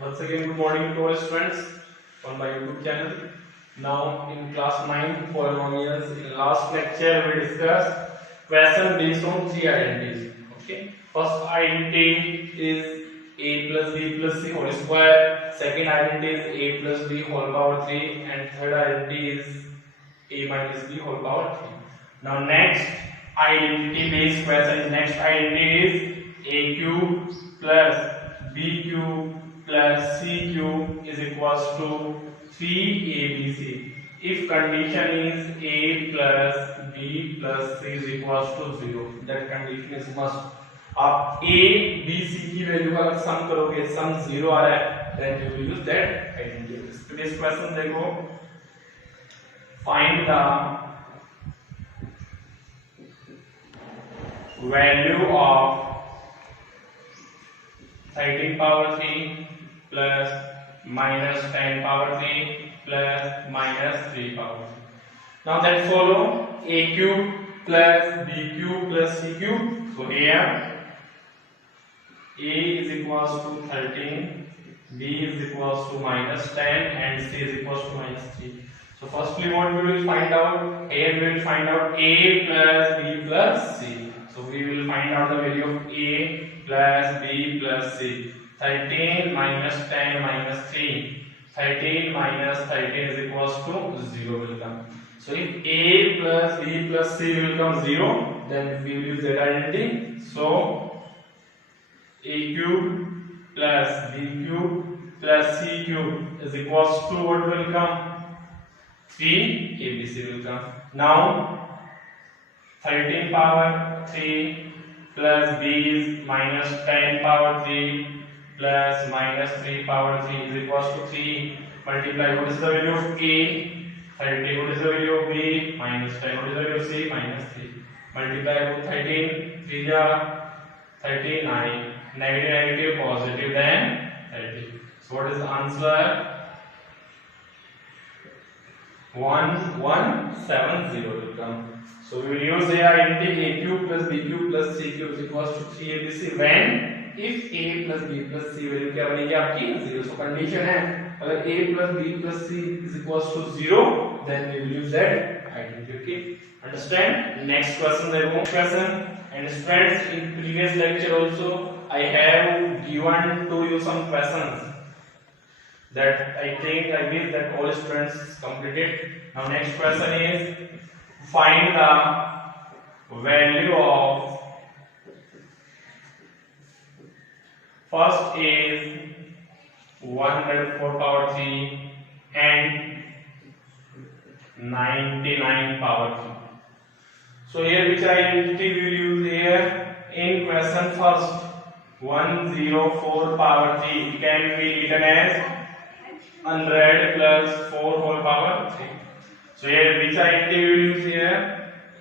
Once again, good morning to all students on my YouTube channel. Now, in class 9 polynomials, in last lecture we discussed question based on three identities. Okay, first identity is a plus b plus c whole square. Second identity is a plus b whole power 3, and third identity is a minus b whole power 3. Now, next identity based question. Next identity is a cube plus b cube plus c cube is equals to 3abc if condition is a plus b plus c is equals to 0. that condition is must. आप a b c की value का अगर सम करोगे, सम 0 आ रहा है, then you will use that identity. today's question देखो, find the value of 13 power 3 plus minus 10 power 3 plus minus 3 power 3. Now that follow a cube plus b cube plus c cube. So here a is equals to 13, b is equals to minus 10 and c is equals to minus 3. So firstly what we will find out? Here we will find out a plus b plus c. So we will find out the value of a plus b plus c. 13 minus 10 minus 3. 13 minus 13 is equals to 0 will come. So if a plus b plus c will come 0, then we will use that identity. So a cube plus b cube plus c cube is equals to what will come? 3abc will come. Now 13 power 3 plus b is minus 10 power 3 plus minus 3 power 3 is equals to 3 multiply what is the value of a? 30. What is the value of b? Minus 10. What is the value of c? Minus 3. Multiply with 13. 3 ja 39. Negative negative positive then 30. So what is the answer? 1170 will come. So we will use the identity a cube plus b cube plus c cube is equals to 3abc when if a plus b plus c value क्या बनेगी आपकी 0. So condition है अगर a plus b plus c is equals to 0 then we will use that identity. Okay, understand? Next question देखो question. And friends, in previous lecture also I have given to you some questions that I wish that all students completed. Now next question is find the value of first is 104 power 3 and 99 power 3. So here which identity we will use here in question? First 104 power 3 can be written as 100 plus 4 whole power 3. So here which identity we will use here?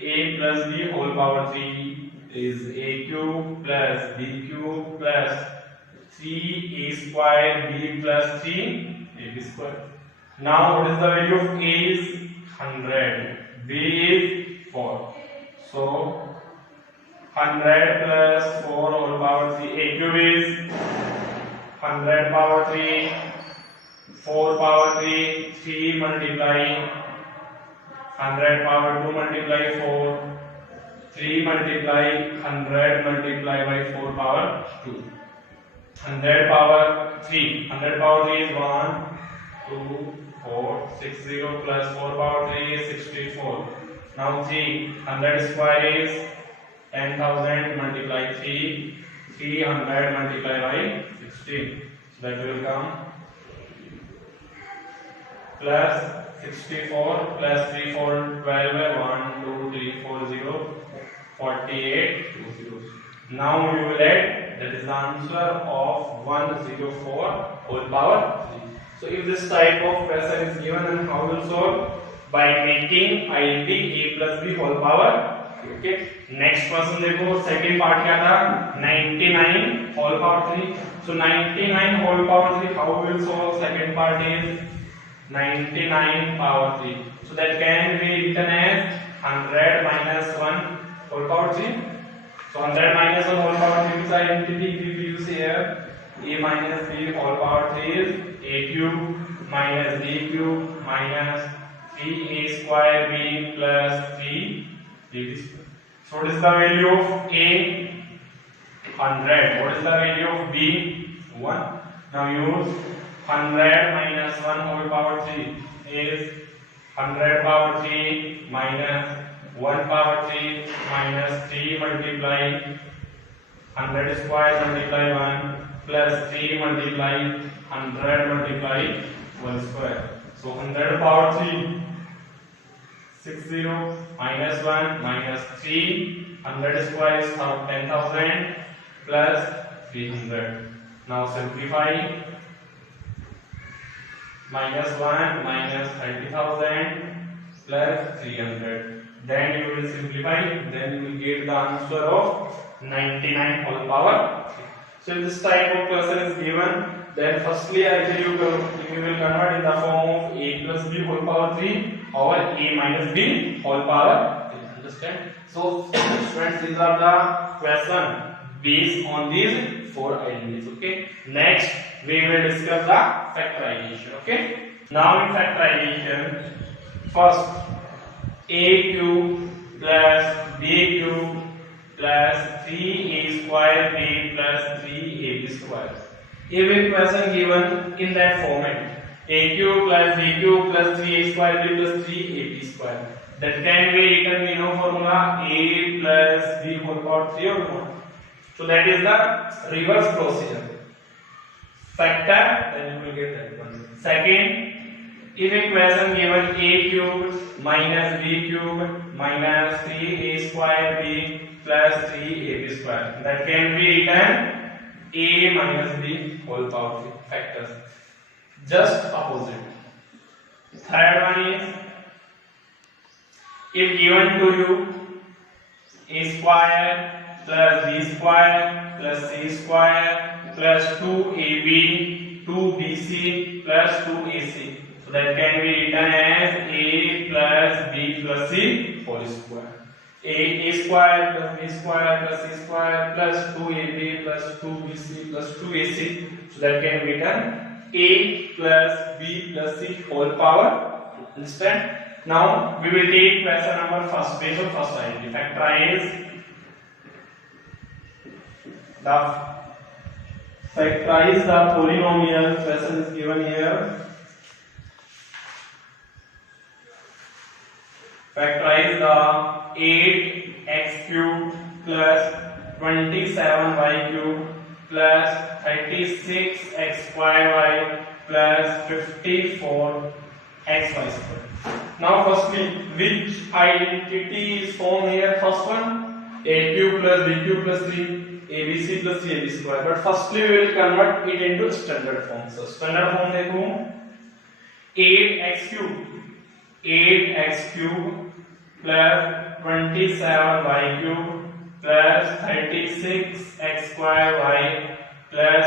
A plus b whole power 3 is a cube plus b cube plus 3a square b plus 3 ab square. Now what is the value of a is 100, b is 4. So 100 plus 4 whole power 3, a cube is 100 power 3, 4 power 3, 3 multiply 100 power 2 multiply 4, 3 multiply 100 multiply by 4 power 2. 100 power 3, 100 power 3 is 1, 2, 4, 60 plus 4 power 3 is 64. Now 300 square is 10,000 multiply 3, 300 multiply by 16. So that will come plus 64 plus 3 4 12 1 2 3 4 0 48 2 0. Now we will add, that is the answer of 104 whole power 3. So if this type of question is given, then how will solve? By making identity a plus b whole power. Okay, next question देखो, second part क्या था? 99 whole power 3. So 99 whole power 3 how we will solve? Second part is 99 power 3. So that can be written as 100 minus 1 whole power 3. So 100 minus 1 whole power 3 is identity we will use here. a minus b whole power 3 is a cube minus b cube minus 3a square b plus 3b square. So what is the value of a? 100. What is the value of b? 1. Now use 100 minus 1 whole power 3 is 100 power 3 minus 1 power 3 minus 3 multiply 100 square multiply 1 plus 3 multiply 100 multiply 1 square. So 100 power 3 60 minus 1 minus 3 100 square is 10,000 plus 300. Now simplify. Minus 1 minus 30,000 plus 300. Then you will simplify. Then you will get the answer of 99 whole power 3. So if this type of question is given, then firstly either you will convert in the form of a plus b whole power 3 or a minus b whole power 3. Understand? So friends, these are the question based on these 4 identities. Okay. Next we will discuss the factorization. Okay. Now in factorization, first a cube plus b cube plus 3a square b plus 3ab square. If a question given in that format, a cube plus b cube plus 3a square b plus 3ab square, that can be written, we know formula a plus b whole power 3 or more. So that is the reverse procedure. Factor, then you will get that one. Second, if a question given a cube minus b cube minus 3a square b plus 3ab square, that can be written a minus b whole power 3 factors. Just opposite. Third one is, if given to you a square plus b square plus c square plus 2ab 2bc plus 2ac, so that can be written as a plus b plus c whole square. A square plus b square plus c square plus 2ab plus 2bc plus 2ac, so that can be written a plus b plus c whole power. Understand? Now we will take question number first, based on first identity. Factorize the polynomial. Question is given here. Factorize the 8x cubed plus 27y cubed plus 36x square y plus 54xy square. Now firstly, which identity is formed here? First one, a cube plus b cube plus 3 abc plus 3ab square. But firstly we will convert it into standard form. So standard form देखो, 8x cube plus 27y cube plus 36x square y plus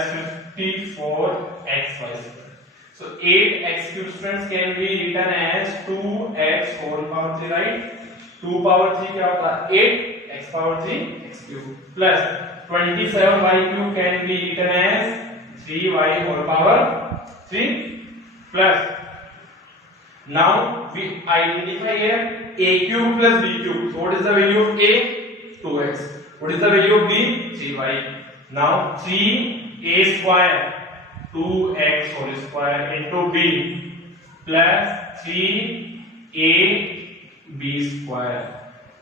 54xy square. So 8x cube students can be written as 2x whole power 3, right? 2 power 3 क्या होता है? 8x power 3 x cube plus 27y cube can be written as 3y whole power 3 plus, now we identify here a cube plus b cube. So what is the value of a? 2x. What is the value of b? 3y. Now 3a square 2x whole square into b plus 3ab square.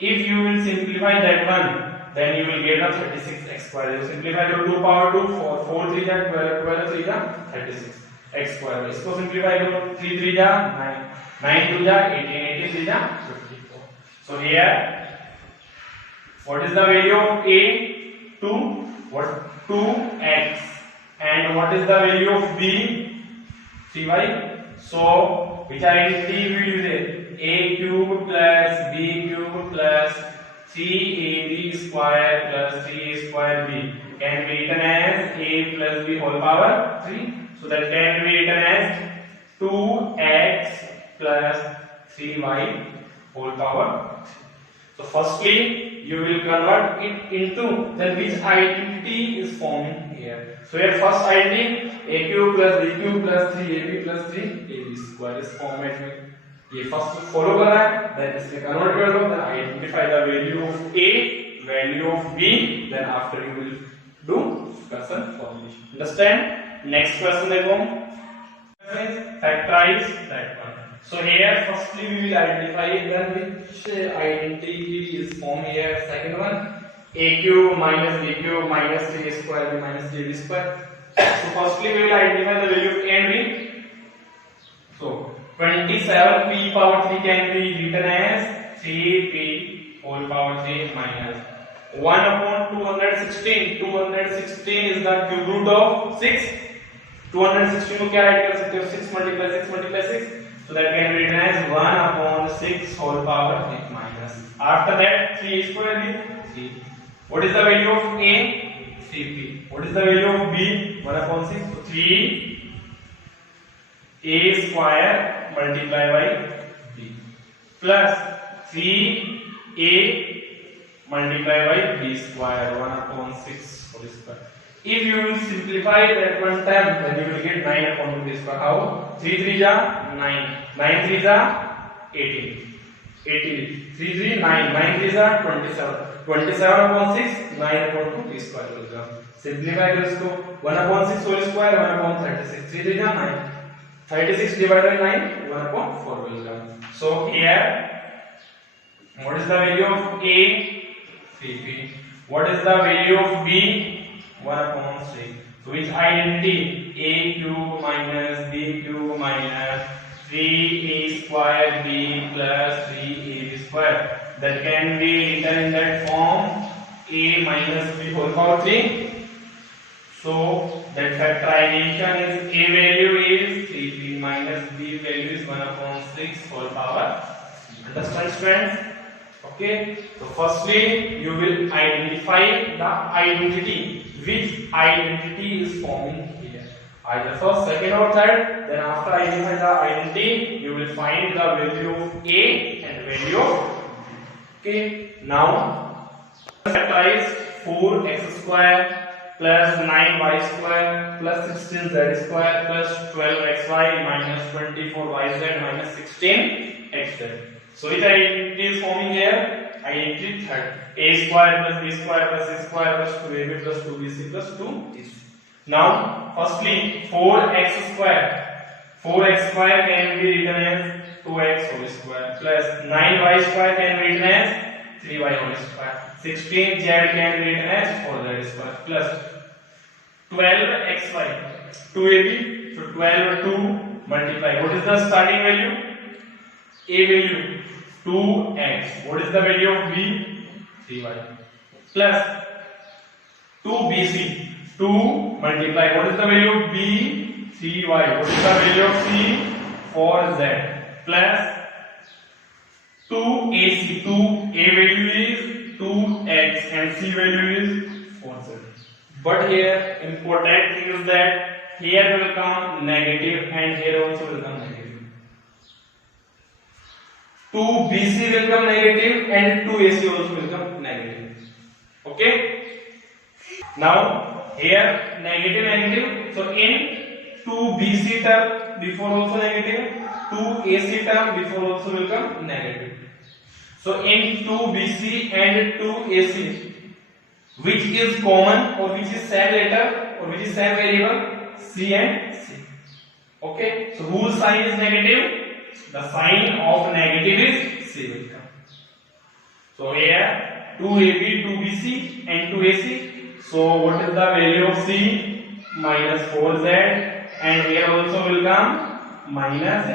If you will simplify that one, then you will get a 36x square. You simplify to 2 power 2, 4 3 जा 12 3 जा 36 x square. इसको simplify करो, 3 3 जा 9, 9 2 जा 18, 18 3 जा 54. So here, what is the value of a? 2. What? 2x. And what is the value of b? 3y. So which identity we will use it? A cube plus b cube plus 3ab square plus 3a square b can be written as a plus b whole power 3. So that can be written as 2x plus 3y whole power 3. So firstly you will convert it into then which identity is forming here. So here first identity a cube plus b cube plus 3ab plus 3ab square is formed में ये first follow कर रहा है then इसमें convert कर दो then identify the value of a value of b then after you will do question formulation understand next question देखो factorize that one. So here firstly we will identify then which identity is formed here. Second one a cube minus b cube minus 3a square b minus 3ab square. So firstly we will identify the value of a and b. So 27p power 3 can be written as 3p whole power 3 minus 1 upon 216. 216 is the cube root of 6. 216 को क्या right कर सकते हो 6 multiply 6 multiply 6 so that can be written as 1 upon 6 whole power 3 minus after that 3 square is 3. What is the value of a 3p. What is the value of b 1 upon 6 so 3 a square multiplied by b plus 3 a multiplied by b square 1 upon 6 whole square. If you will simplify that one term, then you will get 9 upon 2 square. How? 3 3 ja 9, 9 3 ja 18, 18, 3 3 9, 9 3 ja 27, 27 upon 6, 9 upon 2 square will come. Simplify करो इसको 1 upon 6 whole square 1 upon 36, 3 3 ja 9, 36 divided by 9, 1 upon 4 will come. So here, what is the value of a 3p? What is the value of b 1 upon 6. So which identity a cube minus b cube minus 3a square b plus 3ab square that can be written in that form a minus b whole power 3. So that factorization is a value is 3b minus b value is 1 upon 6 whole power. Understand friends? Okay. So firstly you will identify the identity. Which identity is forming here? Either first, second, or third. Then after identifying the identity, you will find the value of a and value of b. Okay. Now factorize 4x square plus 9y square plus 16z square plus 12xy minus 24yz minus 16xz. So which identity is forming here? Identity third. A square plus b square plus c square plus 2ab plus 2bc plus 2ac. Now, firstly, 4x square. 4x square can be written as 2x whole square plus 9y square can be written as 3y whole square. 16z can be written as 4z square plus 12xy. 2ab. So 12 2 multiply. What is the starting value? A value 2x. What is the value of b? 3y plus 2bc 2 multiply what is the value of b 3y what is the value of c 4z plus 2ac 2a value is 2x and c value is 4z but here important thing is that here will come negative and here also will come negative 2bc will come negative and 2ac also will come negative. Okay. Now here negative negative. So in 2bc term before also negative, 2ac term before also will come negative. So in 2bc and 2ac, which is common or which is same letter or which is same variable? C and c. Okay. So whose sign is negative? The sign of negative is C will come. So here 2ab, 2bc and 2ac. So what is the value of C? Minus 4z and here also will come minus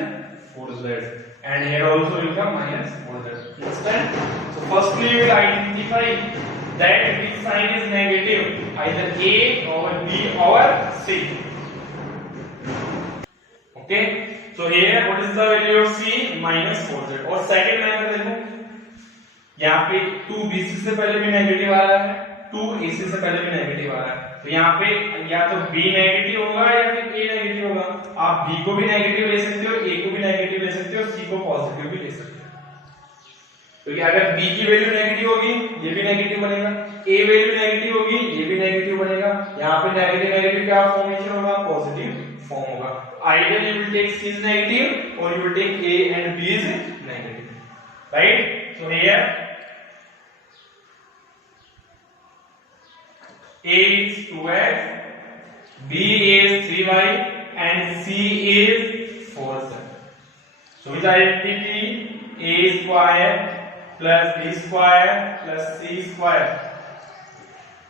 4z and here also will come minus 4z. Understand? So firstly we will identify that which sign is negative, either A or B or C. Okay. So here what is the value of C? Minus 4z. और second method देखो यहाँ पे 2bc से पहले भी negative आ रहा है 2ac से पहले भी नेगेटिव आ रहा है तो यहाँ पे या तो b नेगेटिव होगा या फिर a नेगेटिव होगा आप b को भी नेगेटिव ले सकते हो a को भी नेगेटिव ले सकते हो c को पॉजिटिव भी ले सकते हो क्योंकि अगर b की वैल्यू नेगेटिव होगी ये भी नेगेटिव बनेगा, a वैल्यू नेगेटिव होगी ये भी नेगेटिव बनेगा, यहाँ पे नेगेटिव नेगेटिव क्या फॉर्मेशन होगा, पॉजिटिव फॉर्म होगा। Either you will take c is negative or you will take a and b is negative, right? So here a is 2x, b is 3y and c is 4z. So with identity a square plus b square plus c square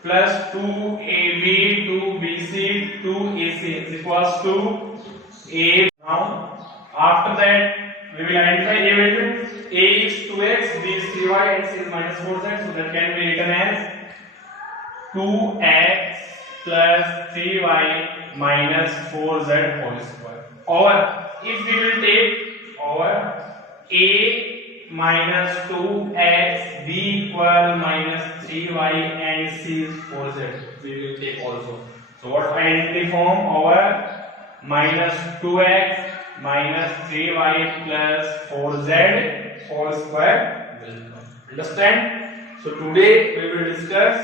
plus 2ab 2bc 2ac is equals to a. Now after that we will identify a value. A is 2x, b is 3y and c is minus 4z, so that can be written as 2x plus 3y minus 4z whole square. Or if we will take a minus 2x, b equal minus 3y and c is 4z, we will take also. So what identity form? Our minus 2x minus 3y plus 4z whole square will come. Understand? So today we will discuss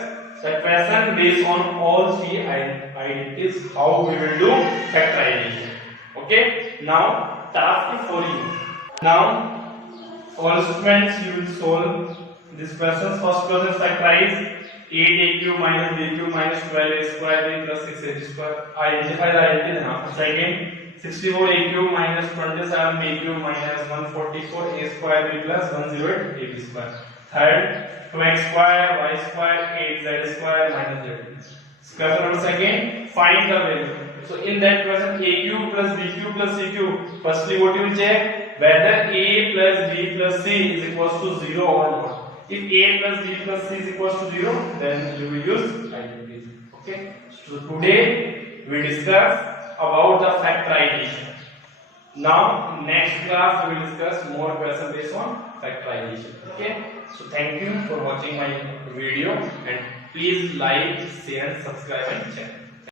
the question based on all three identities, how we will do factorization. Okay, now task for you. Now all students, you will solve this question. First question, factorize 8a minus b minus 12a square b plus 6a square. Identify the identity now. Second, 64a minus 27b minus 144a square b plus 108ab square. Third, 2x square y square 8z square minus z. Question number second, find the value. So in that question, a cube plus b cube plus c cube. Firstly, what you will check? Whether a plus b plus c is equals to 0 or not. If a plus b plus c is equals to 0, then you will use identities. Okay. So today we discuss about the factorization. Now next class we will discuss more questions based on factorization. Okay. So thank you for watching my video and please like, share, subscribe my channel.